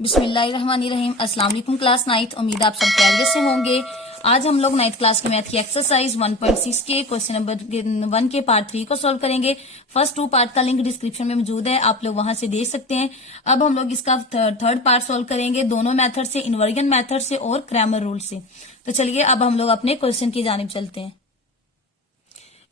बिस्मिल्लाहिर्रहमानिर्रहीम। अस्सलाम वालेकुम क्लास 9th। उम्मीद आप सब खैरियत से होंगे। आज हम लोग 9th क्लास के मैथ की एक्सरसाइज 1.6 के क्वेश्चन नंबर 1 के पार्ट 3 को सॉल्व करेंगे। फर्स्ट 2 पार्ट का लिंक डिस्क्रिप्शन में मौजूद है, आप लोग वहां से देख सकते हैं। अब हम लोग इसका थर्ड पार्ट सॉल्व करेंगे, दोनों मेथड से, इन्वर्जन मेथड से और क्रैमर रूल से। तो चलिए अब हम लोग अपने क्वेश्चन की जानिब चलते हैं।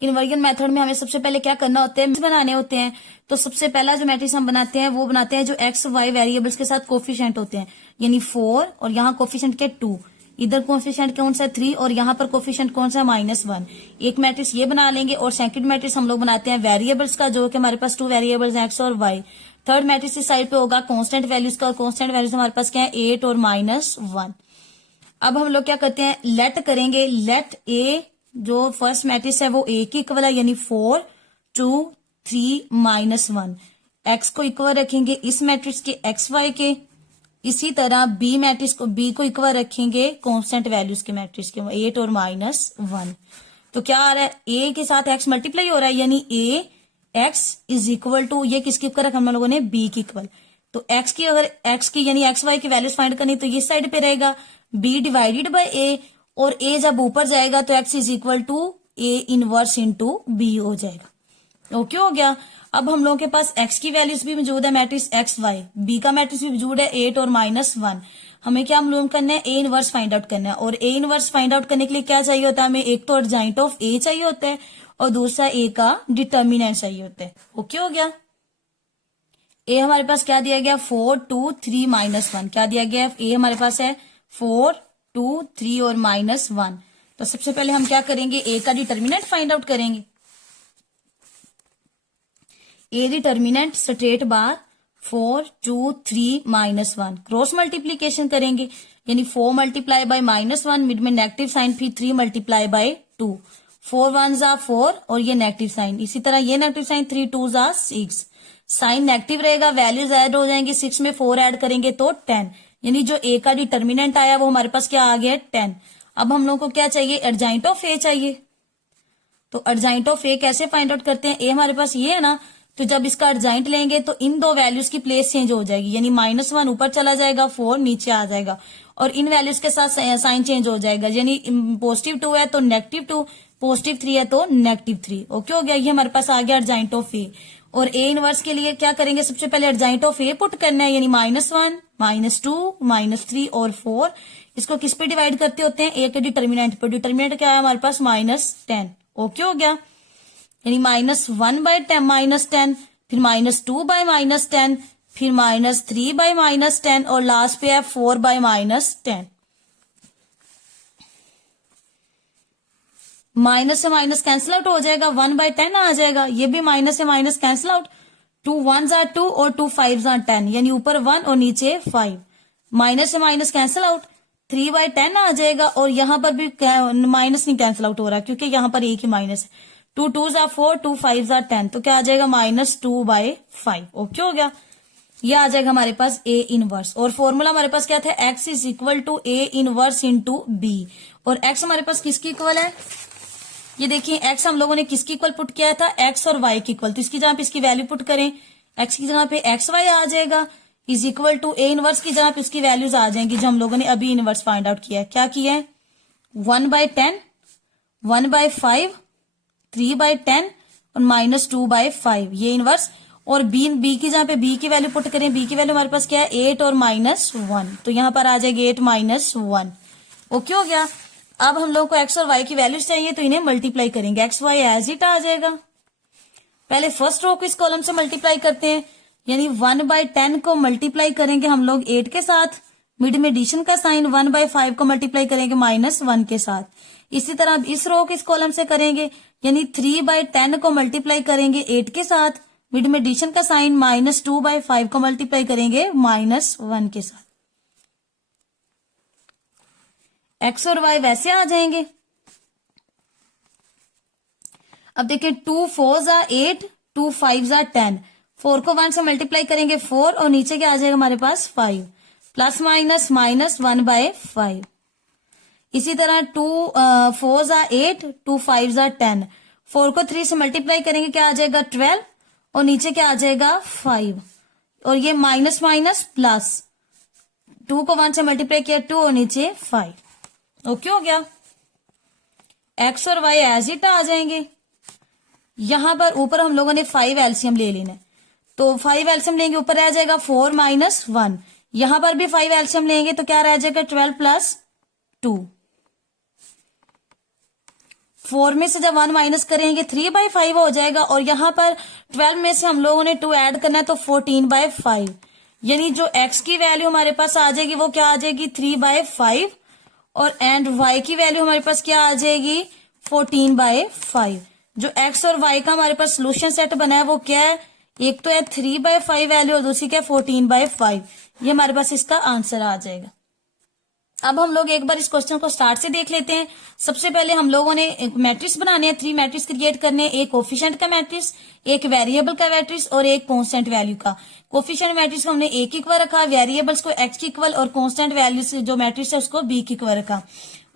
इन्वर्जन मेथड में हमें सबसे पहले क्या करना होता है, बनाने होते हैं। तो सबसे पहला जो मैट्रिक्स हम बनाते हैं वो बनाते हैं जो एक्स वाई वेरिएबल्स के साथ कोफिशिएंट होते हैं, यानी 4 और यहाँ कोफिशिएंट के 2, इधर कोफिशिएंट कौन सा 3 और यहाँ पर कोफिशिएंट कौन सा -1। एक मैट्रिक्स ये बना लेंगे। और सेकंड मैट्रिक्स हम लोग बनाते हैं वेरिएबल्स का, जो कि हमारे पास 2 वेरिएबल्स हैं एक्स और वाई। थर्ड मैट्रिक्स इस साइड पे होगा कांस्टेंट वैल्यूज का, और कांस्टेंट वैल्यूज हमारे पास क्या है 8 और -1। अब हम लोग क्या करते हैं, लेट करेंगे। लेट ए जो फर्स्ट मैट्रिक्स है वो ए की इक्वल है, यानी 4 2 3 -1। एक्स को इक्वल रखेंगे इस मैट्रिक्स के एक्स वाई के। इसी तरह बी मैट्रिक्स को बी को इक्वल रखेंगे कांस्टेंट वैल्यूज के मैट्रिक्स के 8 और -1। तो क्या आ रहा है, ए के साथ एक्स मल्टीप्लाई हो रहा है, यानी ए एक्स इज इक्वल टू, ये किसकी इक्वल रखा हम लोगों ने, बी की इक्वल। तो एक्स की, अगर एक्स की यानी एक्स वाई की वैल्यूज फाइंड करनी तो ये साइड पे रहेगा बी डिवाइडेड बाय ए, और ए जब ऊपर जाएगा तो X is equal to A inverse into B हो जाएगा। ओके हो गया। अब हम लोगों के पास एक्स की वैल्यूज भी मौजूद है, मैट्रिक्स एक्स वाई। बी का मैट्रिक्स भी मौजूद है 8 और -1। हमें क्या मालूम करना है, ए इनवर्स फाइंड आउट करना है। और ए इनवर्स फाइंड आउट करने के लिए क्या चाहिए होता है हमें, एक तो अर्जाइंट ऑफ ए चाहिए होता है और दूसरा ए का डिटर्मिनेंट चाहिए होता है। ओके हो गया। ए हमारे पास क्या दिया गया, 4 2 3 -1। क्या दिया गया, ए हमारे पास है 4 2 3 और -1। तो सबसे पहले हम क्या करेंगे, ए का डिटर्मिनेंट फाइंड आउट करेंगे। ए डिटर्मिनेंट स्ट्रेट बार 4 2 3 -1 क्रॉस मल्टीप्लीकेशन करेंगे, यानी 4 मल्टीप्लाई बाय -1, मिड में नेगेटिव साइन, फिर 3 मल्टीप्लाई बाय 2, 4 1 4 और ये नेगेटिव साइन। इसी तरह ये नेगेटिव साइन, 3 2 6, साइन नेगेटिव रहेगा, वैल्यूज ऐड हो जाएंगी। 6 में 4 ऐड करेंगे तो 10, यानी जो ए का डिटर्मिनेंट आया वो हमारे पास क्या आ गया, 10। अब हम लोग को क्या चाहिए, अर्जाइंट ऑफ ए चाहिए। तो अर्जाइंट ऑफ ए कैसे फाइंड आउट करते हैं, ए हमारे पास ये है ना, तो जब इसका अर्जाइंट लेंगे तो इन दो वैल्यूज की प्लेस चेंज हो जाएगी, यानी -1 ऊपर चला जाएगा, 4 नीचे आ जाएगा, और इन वैल्यूज के साथ साइन चेंज हो जाएगा, यानी +2 है तो -2, +3 है तो -3। ओके हो गया। ये हमारे पास आ गया अर्जाइंट ऑफ ए। और ए इनवर्स के लिए क्या करेंगे, सबसे पहले अर्जाइंट ऑफ ए पुट करना है, यानी -1 -2 -3 और 4। इसको किस पे डिवाइड करते होते हैं, ए के डिटर्मिनेंट पर। डिटर्मिनेंट क्या है हमारे पास, -10। ओके हो गया। यानी -1/10, फिर -2/10, फिर -3/10 और लास्ट पे है 4/10। माइनस से माइनस कैंसिल आउट हो जाएगा, 1/10 आ जाएगा। ये भी माइनस से minus cancel out, 2 1s are 2 और 2 5s are 10, यानी ऊपर 1 और नीचे 5। माइनस से माइनस कैंसिल आउट, 3/10 आ जाएगा। और यहां पर भी माइनस नहीं कैंसिल आउट हो रहा क्योंकि यहां पर एक ही माइनस है। 2 2s are 4, 2 5s are 10, तो क्या आ जाएगा, -2/5। ओके हो गया। ये आ जाएगा हमारे पास ए इनवर्स। और फॉर्मूला हमारे पास क्या था, X is equal to A inverse into B. और एक्स हमारे पास किसकी इक्वल है, ये देखिए एक्स हम लोगों ने किसकी इक्वल पुट किया था, एक्स और वाई की इक्वल। तो इसकी जगह पे इसकी वैल्यू पुट करें, एक्स की जगह पे एक्स वाई आ जाएगा, is equal to A inverse की जगह पे इसकी वैल्यूज आ जाएंगी जो हम लोगों ने अभी इनवर्स फाइंड आउट किया है। क्या किया है, 1/10, 1/5, 3/10 और -2/5, ये इनवर्स। और बी की जगह पे बी की वैल्यू पुट करें, बी की वैल्यू हमारे पास क्या है, 8 और -1, तो यहां पर आ जाएगी 8 -1। ओके हो गया। अब हम लोग को एक्स और वाई की वैल्यूज चाहिए, तो इन्हें मल्टीप्लाई करेंगे, एक्स वाई एज इट आ जाएगा। पहले फर्स्ट रो को इस कॉलम से मल्टीप्लाई करते हैं, यानी 1/10 को मल्टीप्लाई करेंगे हम लोग 8 के साथ, मिड में एडिशन का साइन, 1/5 को मल्टीप्लाई करेंगे -1 के साथ। इसी तरह इस रो को इस कॉलम से करेंगे, यानी 3/10 को मल्टीप्लाई करेंगे 8 के साथ, मिड में एडिशन का साइन, -2/5 को मल्टीप्लाई करेंगे -1 के साथ। एक्स और वाई वैसे आ जाएंगे। अब देखिए 2 4s are 8, 2 5s are 10, 4 को 1 से मल्टीप्लाई करेंगे 4 और नीचे क्या आ जाएगा हमारे पास 5, प्लस माइनस -1/5। इसी तरह 2 4s are 8, 2 5s are 10, 4 को 3 से मल्टीप्लाई करेंगे क्या आ जाएगा 12 और नीचे क्या आ जाएगा 5, और ये माइनस माइनस प्लस 2 को 1 से मल्टीप्लाई किया 2 और नीचे 5। ओके हो गया। x और y एज इट आ जाएंगे। यहां पर ऊपर हम लोगों ने 5 एलसीएम ले लेना है, तो 5 एलसीएम लेंगे, ऊपर आ जाएगा 4 माइनस 1। यहां पर भी 5 एलसीएम लेंगे तो क्या रह जाएगा 12 प्लस 2। 4 में से जब 1 माइनस करेंगे 3/5 हो जाएगा, और यहां पर 12 में से हम लोगों ने 2 ऐड करना है तो 14/5, यानी जो x की वैल्यू हमारे पास आ जाएगी वो क्या आ जाएगी 3/5, और एंड y की वैल्यू हमारे पास क्या आ जाएगी 14/5। जो x और y का हमारे पास सोल्यूशन सेट बना है वो क्या है, एक तो है 3/5 वैल्यू और दूसरी क्या 14/5। ये हमारे पास इसका आंसर आ जाएगा। अब हम लोग एक बार इस क्वेश्चन को स्टार्ट से देख लेते हैं। सबसे पहले हम लोगों ने एक मैट्रिक्स बनाने हैं, 3 मैट्रिक्स क्रिएट करने हैं, एक कोफिशिएंट का मैट्रिक्स, एक वेरिएबल का मैट्रिक्स और एक कांस्टेंट वैल्यू का। कोफिशिएंट मैट्रिक्स को हमने ए की इक्वल रखा, वेरिएबल्स को एक्स की इक्वल और कांस्टेंट वैल्यू से जो मैट्रिक्स है उसको बी की इक्वल रखा।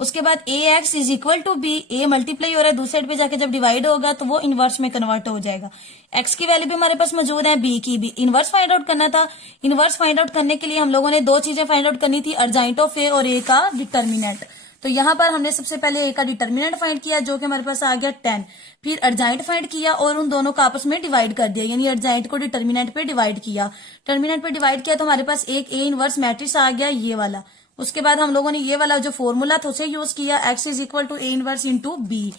उसके बाद A x is equal to B, A multiply हो रहा है, दूसरे साइड पे जाके जब डिवाइड होगा तो वो इनवर्स में कन्वर्ट हो जाएगा। एक्स की वैल्यू भी हमारे पास मौजूद है, बी की भी। इनवर्स फाइंड आउट करना था। इनवर्स फाइंड आउट करने के लिए हम लोगों ने 2 चीजें फाइंड आउट करनी थी, अर्जेंट ऑफ ए और ए का डिटर्मिनेंट। तो यहाँ पर हमने सबसे पहले ए का डिटर्मिनेंट फाइंड किया जो कि हमारे पास आ गया 10। फिर अर्जेंट फाइंड किया और उन दोनों को आपस में डिवाइड कर दिया, यानी अर्जेंट को डिटर्मिनेंट पे डिवाइड किया। टर्मिनेंट पे डिवाइड किया तो हमारे पास एक ए इनवर्स मैट्रिक्स आ गया, ये वाला। उसके बाद हम लोगों ने ये वाला जो फॉर्मूला था उसे यूज किया, x is equal to A inverse into B.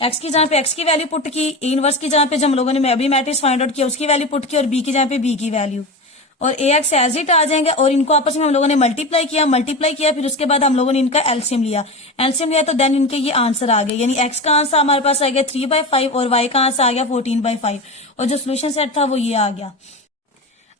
X की जहां पे एक्स की वैल्यू पुट की, ए इनवर्स की जहां पे जब हम लोगों ने अभी मैट्रिक्स फाइंड आउट किया उसकी वैल्यू पुट की, और बी की जहां पे बी की वैल्यू, और ए एक्स एज इट आ जाएंगे। और इनको आपस में हम लोगों ने मल्टीप्लाई किया, फिर उसके बाद हम लोगों ने इनका एलसीएम लिया तो देन इनके ये आंसर आ गए, यानी एक्स का आंसर हमारे पास आ गया 3/5 और वाई का आंसर आ गया 14/5, और जो सोल्यूशन सेट था वो ये आ गया।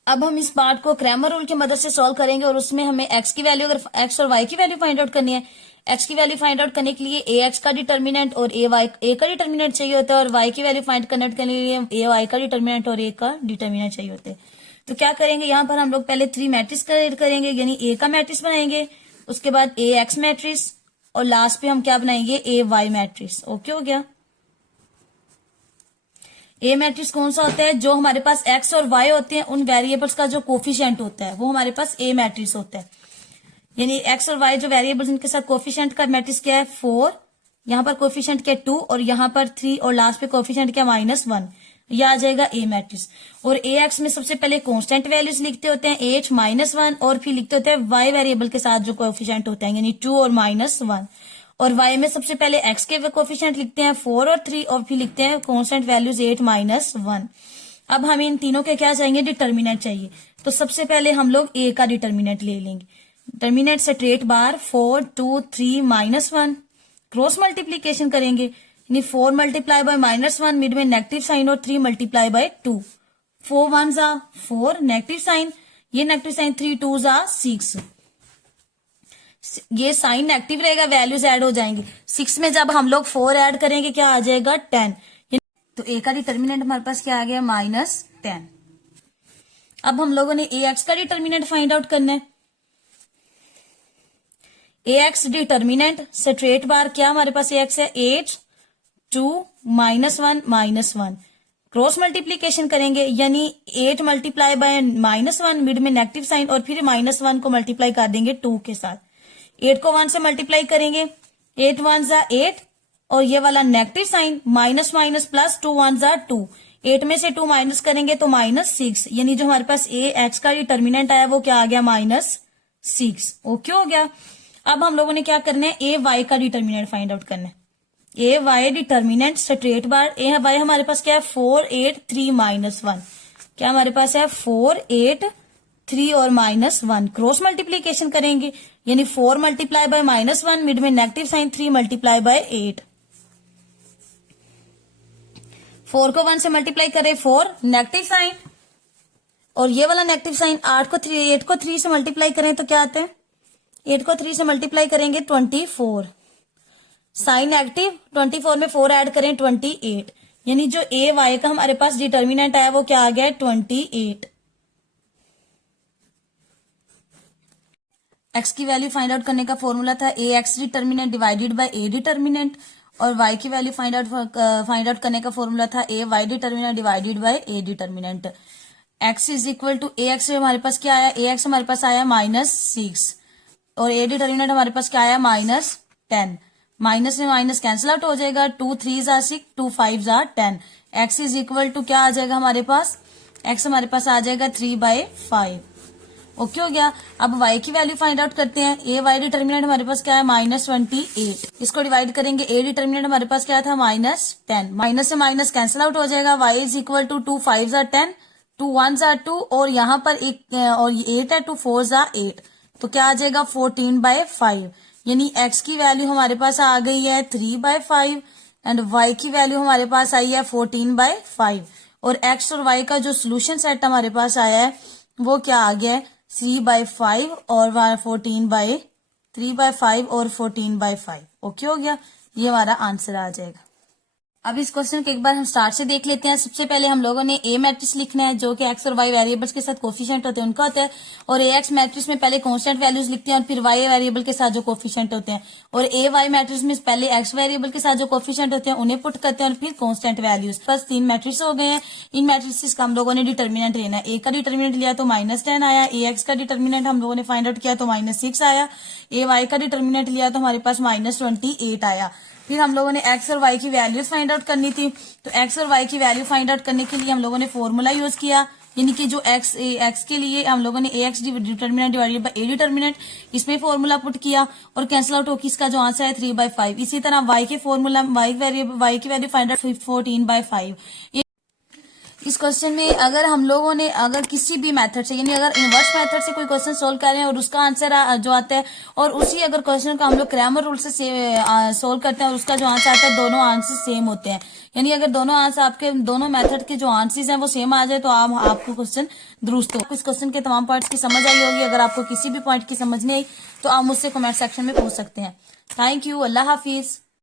अब हम इस पार्ट को क्रैमर रूल की मदद से सॉल्व करेंगे, और उसमें हमें एक्स की वैल्यू, अगर एक्स और वाई की वैल्यू फाइंड आउट करनी है, एक्स की वैल्यू फाइंड आउट करने के लिए ए एक्स का डिटर्मिनेंट और ए का डिटर्मिनेंट चाहिए होता है, और वाई की वैल्यू फाइंड करने के लिए ए वाई का डिटर्मिनेंट और ए का डिटर्मिनेंट चाहिए होते हैं। तो क्या करेंगे, यहाँ पर हम लोग पहले 3 मैट्रिक्स क्रिएट करेंगे, यानी ए का मैट्रिक्स बनाएंगे, उसके बाद ए एक्स मैट्रिक्स, और लास्ट पे हम क्या बनाएंगे ए वाई मैट्रिक्स। ओके हो गया। ए मैट्रिक्स कौन सा होता है, जो हमारे पास एक्स और वाई होते हैं उन वेरिएबल्स का जो कोफिशिएंट होता है वो हमारे पास ए मैट्रिक्स होता है। यानी एक्स और वाई जो वेरिएबल्स उनके साथ कोफिशिएंट का मैट्रिक्स क्या है 4, यहाँ पर कोफिशिएंट क्या 2, और यहाँ पर 3, और लास्ट पे कोफिशिएंट क्या -1। यह आ जाएगा ए मैट्रिक्स। और ए एक्स में सबसे पहले कांस्टेंट वैल्यूज लिखते होते हैं एच -1, और फिर लिखते होते हैं वाई वेरिएबल के साथ जो कोफिशिएंट होते हैं, यानी 2 और -1। और y में सबसे पहले x के कोफिशिएंट लिखते हैं 4 और 3, और फिर लिखते हैं कांस्टेंट वैल्यूज 8 -1। अब हमें इन तीनों के क्या चाहिए, डिटर्मिनेंट चाहिए। तो सबसे पहले हम लोग a का डिटर्मिनेंट ले लेंगे। डिटर्मिनेंट स्ट्रेट बार 4 2 3 -1, क्रॉस मल्टीप्लीकेशन करेंगे, यानी 4 मल्टीप्लाई बाय -1, मिड में नेगेटिव साइन, और 3 मल्टीप्लाई बाय 2, 4 1 जा 4, नेगेटिव साइन, ये नेगेटिव साइन, 3 2 जा 6, ये साइन नेगेटिव रहेगा, वैल्यूज ऐड हो जाएंगी। 6 में जब हम लोग 4 ऐड करेंगे क्या आ जाएगा 10। तो ए का डिटर्मिनेंट हमारे पास क्या आ गया -10। अब हम लोगों ने ए एक्स का डिटर्मिनेंट फाइंड आउट करना है। ए एक्स डिटर्मिनेंट स्ट्रेट बार क्या हमारे पास ए एक्स है 8 2 -1 -1, क्रॉस मल्टीप्लीकेशन करेंगे, यानी 8 मल्टीप्लाई बाय -1, मिड में नेगेटिव साइन, और फिर -1 को मल्टीप्लाई कर देंगे 2 के साथ। 8 को 1 से मल्टीप्लाई करेंगे, 8 1 जा 8, और ये वाला negative sign, minus minus plus, 2 1 जा 2, 8 में से 2 माइनस करेंगे तो -6, यानी जो हमारे पास ए एक्स का डिटर्मिनेंट आया वो क्या आ गया -6। ओके हो गया। अब हम लोगों ने क्या करना है, ए वाई का डिटर्मिनेंट फाइंड आउट करना है। ए वाई डिटर्मिनेंट स्ट्रेट बार ए वाई हमारे पास क्या है 4 8 3 -1, क्या हमारे पास है 4 8 3 और -1, क्रॉस मल्टीप्लीकेशन करेंगे, यानी 4 मल्टीप्लाई बाय -1, मिड में नेगेटिव साइन, 3 मल्टीप्लाई बाय 8, 4 को 1 से मल्टीप्लाई करें 4, नेगेटिव साइन, और ये वाला नेगेटिव साइन, 8 को 3 से मल्टीप्लाई करें तो क्या आता है, 8 को 3 से मल्टीप्लाई करेंगे 24, साइन नेगेटिव, 24 में 4 ऐड करें 28, यानी जो ए वाई का हमारे पास डिटर्मिनेंट आया वो क्या आ गया 28। एक्स की वैल्यू फाइंड आउट करने का फॉर्मूला था A x determinant divided by A determinant, और वाई की वैल्यू फाइंड आउट करने का फॉर्मूला था A y determinant divided by A determinant. x is equal to A x हमारे पास क्या आया, ए एक्स हमारे पास आया -6 और ए डिटर्मिनेंट हमारे पास क्या आया -10। माइनस में माइनस कैंसिल आउट हो जाएगा, 2 3 जार 6, 2 5 जार 10। x इज इक्वल टू क्या आ जाएगा हमारे पास, x हमारे पास आ जाएगा 3/5। ओके हो गया। अब y की वैल्यू फाइंड आउट करते हैं। ए वाई डिटर्मिनेंट हमारे पास क्या है -28। इसको डिवाइड करेंगे, ए डिटर्मिनेंट हमारे पास क्या था -10। माइनस से माइनस कैंसिल आउट हो जाएगा, y इज इक्वल टू 2 5 जार 10, 2 1 जार 2 और यहाँ पर एक और 8 है, 2 4 जार 8, तो क्या आ जाएगा 14/5। यानी x की वैल्यू हमारे पास आ गई है 3/5 एंड y की वैल्यू हमारे पास आई है 14/5 और x और y का जो सोल्यूशन सेट हमारे पास आया है वो क्या आ गया है 3/5 और 3/5 और 14/5। ओके हो गया, ये हमारा आंसर आ जाएगा। अब इस क्वेश्चन को एक बार हम स्टार्ट से देख लेते हैं। सबसे पहले हम लोगों ने ए मैट्रिक्स लिखना है जो कि एक्स और वाई वेरिएबल्स के साथ कोफिशिएंट होते हैं उनका होता है, और ए एक्स मैट्रिक्स में पहले कांस्टेंट वैल्यूज लिखते हैं और फिर वाई वेरिएबल के साथ जो कोफिशिएंट होते हैं, और ए वाई मैट्रिक्स में पहले एक्स वेरिएबल के साथ जो कोफिशिएंट होते हैं उन्हें पुट करते हैं और फिर कांस्टेंट वैल्यूज। बस 3 मैट्रिक्स हो गए हैं। इन मैट्रिक्स का हम लोगों ने डिटर्मिनेंट लेना है। ए का डिटर्मिनेंट लिया तो -10 आया, ए एक्स का डिटर्मिनेंट हम लोगों ने फाइंड आउट किया तो -6 आया, ए वाई का डिटर्मिनेंट लिया तो हमारे पास -28 आया। फिर हम लोगों ने एक्स और वाई की वैल्यूज फाइंड आउट करनी थी, तो एक्स और वाई की वैल्यू फाइंड आउट करने के लिए हम लोगों ने फॉर्मूला यूज किया, यानी कि जो एक्स के लिए हम लोगों ने A x determinant divided by A determinant, इसमें फॉर्मूला पुट किया और कैंसिल आउट होकर इसका जो आंसर है 3/5। इसी तरह वाई के फॉर्मूला वाई की वैल्यू फाइंड आउट 14/5। इस क्वेश्चन में अगर किसी भी मेथड से, यानी अगर इनवर्स मेथड से कोई क्वेश्चन सोल्व कर रहे हैं और उसका आंसर जो आता है और उसी अगर क्वेश्चन का हम लोग क्रैमर रूल से सोल्व करते हैं और उसका जो आंसर आता है दोनों आंसर सेम होते हैं, यानी अगर दोनों आंसर आपके दोनों मेथड के जो आंसर्स हैं वो सेम आ जाए तो आपको क्वेश्चन दुरुस्त हो। इस क्वेश्चन के तमाम पॉइंट्स की समझ आई होगी। अगर आपको किसी भी पॉइंट की समझ नहीं आई तो आप मुझसे कमेंट सेक्शन में पूछ सकते हैं। Thank you, Allah Hafiz.